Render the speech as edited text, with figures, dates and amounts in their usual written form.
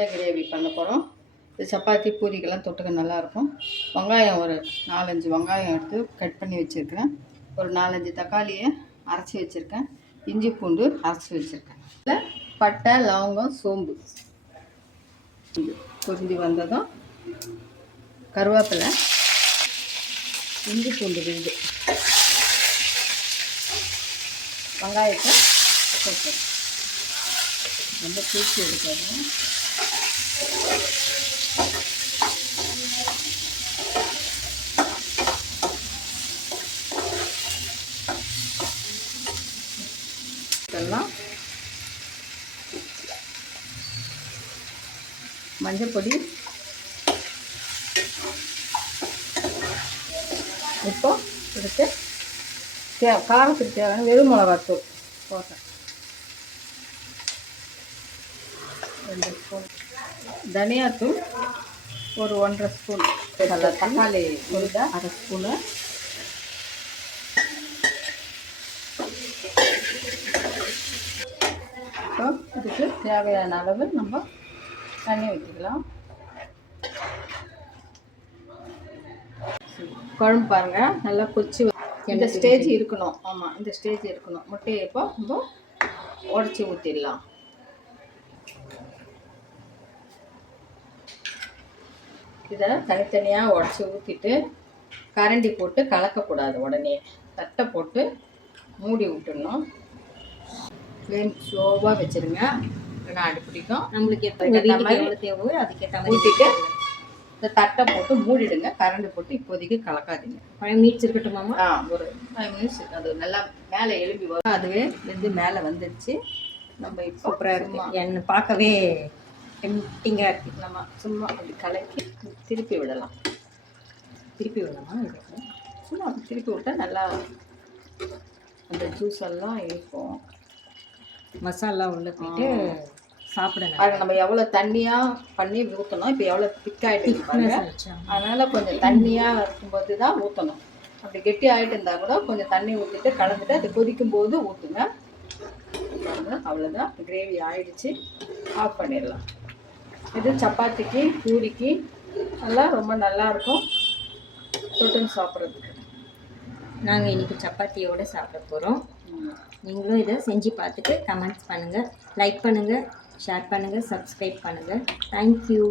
முட்டை கிரேவி பண்ண போகிறோம். இது சப்பாத்தி பூரிக்கெல்லாம் தொட்டுக்க நல்லாயிருக்கும். வெங்காயம் ஒரு 4-5 வெங்காயம் எடுத்து கட் பண்ணி வச்சுருக்கிறேன். ஒரு 4-5 தக்காளியை அரைச்சி வச்சுருக்கேன். இஞ்சி பூண்டு அரைச்சி வச்சுருக்கேன். இதில் பட்டை, லவங்கம், சோம்பு பொரிஞ்சு வந்ததும் கருவேப்பிலை, இஞ்சி பூண்டு விழுது, வெங்காயத்தை போட்டு ரொம்ப தூக்கி எடுக்காது. இதெல்லாம் மஞ்சள் பொடி, இப்போ எடுத்து காரத்துக்கு தேவையான வெறும் மிளகாத்தூள் போட்டேன். 2 ஸ்பூன் தனியாத்தூள், ஒரு 1.5 ஸ்பூன், தக்காளி ஒரு 1/2 ஸ்பூனு, இப்போ இதுக்கு தேவையான அளவு நம்ம தண்ணி ஊற்றிக்கலாம். குழம்பு பாருங்கள், நல்லா கொச்சி இந்த ஸ்டேஜ் இருக்கணும். ஆமாம், இந்த ஸ்டேஜ் இருக்கணும். முட்டையை இப்போ நம்ம உடச்சி ஊற்றிடலாம். இதை தனித்தனியாக உடச்சி ஊற்றிட்டு கரண்டி போட்டு கலக்கக்கூடாது. உடனே தட்டை போட்டு மூடி விட்டுடணும். ஃப்ளேம் ஸ்லோவாக வச்சுருங்க. இல்லைன்னா அடி பிடிக்கும். நம்மளுக்கு எவ்வளோ தேவையோ அதுக்கேற்ற மாதிரி ஊற்றிட்டு இந்த தட்டை போட்டு மூடிடுங்க. கரண்டி போட்டு இப்போதைக்கு கலக்காதீங்க. 5 மினிட்ஸ் இருக்கட்டுமாமா? ஒரு 5 மினிட்ஸ். அது நல்லா மேலே எழுப்பி வரும். அதுவே மேலே வந்துடுச்சு. நம்ம இப்போ சூப்பராக இருக்கும். என்னை பார்க்கவே டெம்ப்டிங்காக இருக்குது. நம்ம சும்மா அப்படி கலக்கி திருப்பி விடலாம். திருப்பி விடலாமா? சும்மா அப்படி திருப்பி விட்டால் நல்லா அந்த ஜூஸ் எல்லாம் இருக்கும். மசாலா உள்ளே போயிட்டு சாப்பிடணும். நம்ம எவ்வளோ தண்ணியாக பண்ணி ஊற்றணும். இப்போ எவ்வளோ திக்காகிட்டு பாருங்க. அதனால் கொஞ்சம் தண்ணியாக இருக்கும்போது தான் ஊற்றணும். அப்படி கெட்டி ஆகிட்டு இருந்தால் கூட கொஞ்சம் தண்ணி ஊற்றிட்டு கலந்துட்டு அது கொதிக்கும் போது ஊற்றுங்க. அவ்வளோதான், கிரேவி ஆயிடுச்சு. ஆஃப் பண்ணிடலாம். இது சப்பாத்திக்கு பூரிக்கு எல்லாம் ரொம்ப நல்லாயிருக்கும் தொட்டுன்னு சாப்பிட்றதுக்கு. நாங்கள் இன்றைக்கி சப்பாத்தியோடு சாப்பிட போகிறோம். நீங்களும் இதை செஞ்சு பார்த்துட்டு கமெண்ட்ஸ் பண்ணுங்கள், லைக் பண்ணுங்கள், ஷேர் பண்ணுங்கள், சப்ஸ்கிரைப் பண்ணுங்கள். தேங்க்யூ.